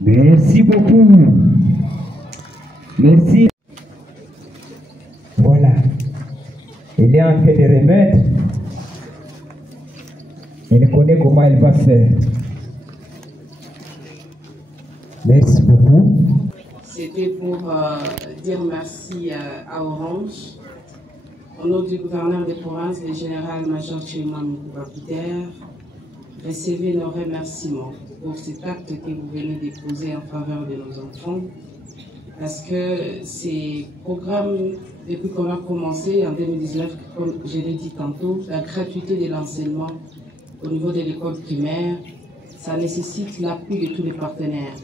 Merci beaucoup. Merci. Voilà. Elle est en train de remettre. Elle connaît comment elle va faire. Merci beaucoup. C'était pour dire merci à Orange. Au nom du gouverneur de province, le général-major Tchouimam Peter, recevez nos remerciements pour cet acte que vous venez de poser en faveur de nos enfants. Parce que ces programmes, depuis qu'on a commencé en 2019, comme je l'ai dit tantôt, la gratuité de l'enseignement au niveau de l'école primaire, ça nécessite l'appui de tous les partenaires.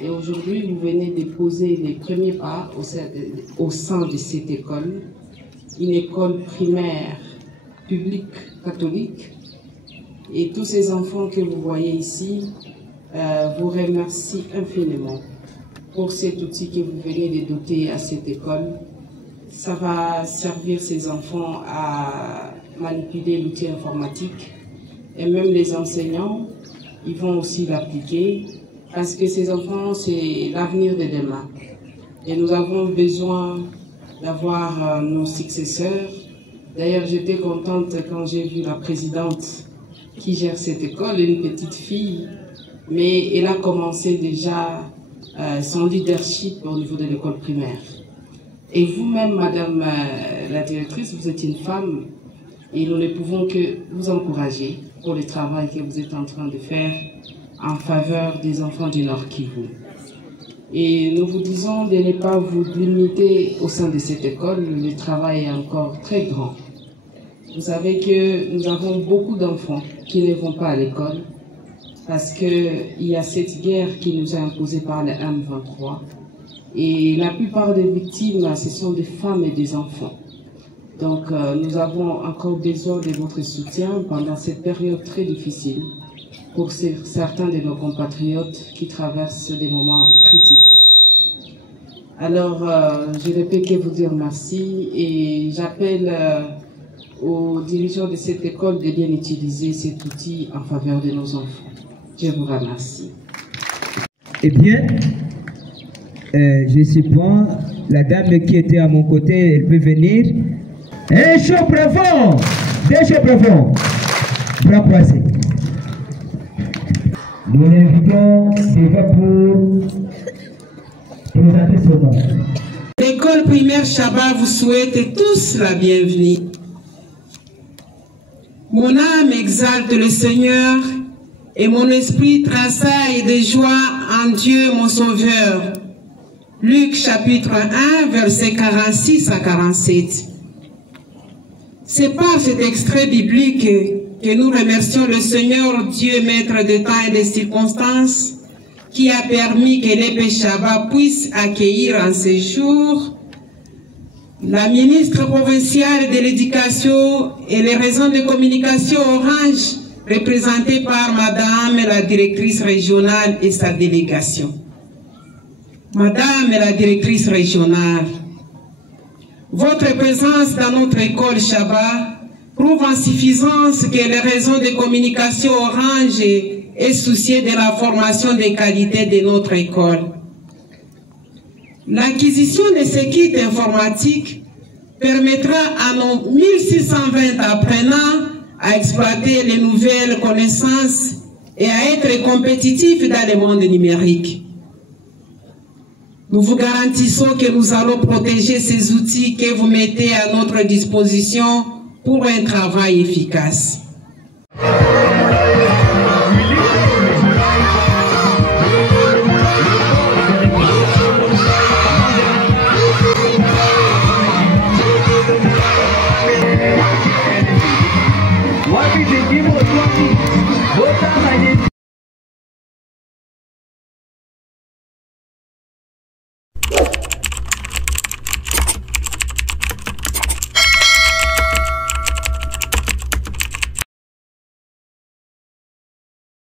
Et aujourd'hui, vous venez de poser les premiers pas au sein de cette école, une école primaire publique catholique. Et tous ces enfants que vous voyez ici vous remercient infiniment pour cet outil que vous venez de doter à cette école. Ça va servir ces enfants à manipuler l'outil informatique. Et même les enseignants, ils vont aussi l'appliquer. Parce que ces enfants, c'est l'avenir de demain. Et nous avons besoin d'avoir nos successeurs. D'ailleurs, j'étais contente quand j'ai vu la présidente qui gère cette école, une petite fille, mais elle a commencé déjà son leadership au niveau de l'école primaire. Et vous-même, Madame la directrice, vous êtes une femme et nous ne pouvons que vous encourager pour le travail que vous êtes en train de faire en faveur des enfants du Nord Kivu. Et nous vous disons de ne pas vous limiter au sein de cette école, le travail est encore très grand. Vous savez que nous avons beaucoup d'enfants qui ne vont pas à l'école parce qu'il y a cette guerre qui nous est imposée par le M23. Et la plupart des victimes, ce sont des femmes et des enfants. Donc nous avons encore besoin de votre soutien pendant cette période très difficile pour certains de nos compatriotes qui traversent des moments critiques. Alors, je ne peux que vous dire merci et j'appelle aux dirigeants de cette école de bien utiliser cet outil en faveur de nos enfants. Je vous remercie. Eh bien, je suppose la dame qui était à mon côté, elle peut venir. Un chaud profond, deux chauds profonds, bras croisés. Nous l'invitons déjà pour présenter son nom. L'école primaire Chaba vous souhaite tous la bienvenue. Mon âme exalte le Seigneur et mon esprit tressaille de joie en Dieu mon Sauveur. Luc chapitre 1, versets 46 à 47. C'est par cet extrait biblique que nous remercions le Seigneur Dieu, maître de temps et de circonstances, qui a permis que l'épée Chaba puisse accueillir en ces jours la ministre provinciale de l'Éducation et les réseaux de communication Orange, représentée par Madame la directrice régionale et sa délégation. Madame la directrice régionale, votre présence dans notre école Chaba prouve en suffisance que les réseaux de communication Orange est soucié de la formation des qualités de notre école. L'acquisition de ces kits informatiques permettra à nos 1620 apprenants à exploiter les nouvelles connaissances et à être compétitifs dans le monde numérique. Nous vous garantissons que nous allons protéger ces outils que vous mettez à notre disposition pour un travail efficace.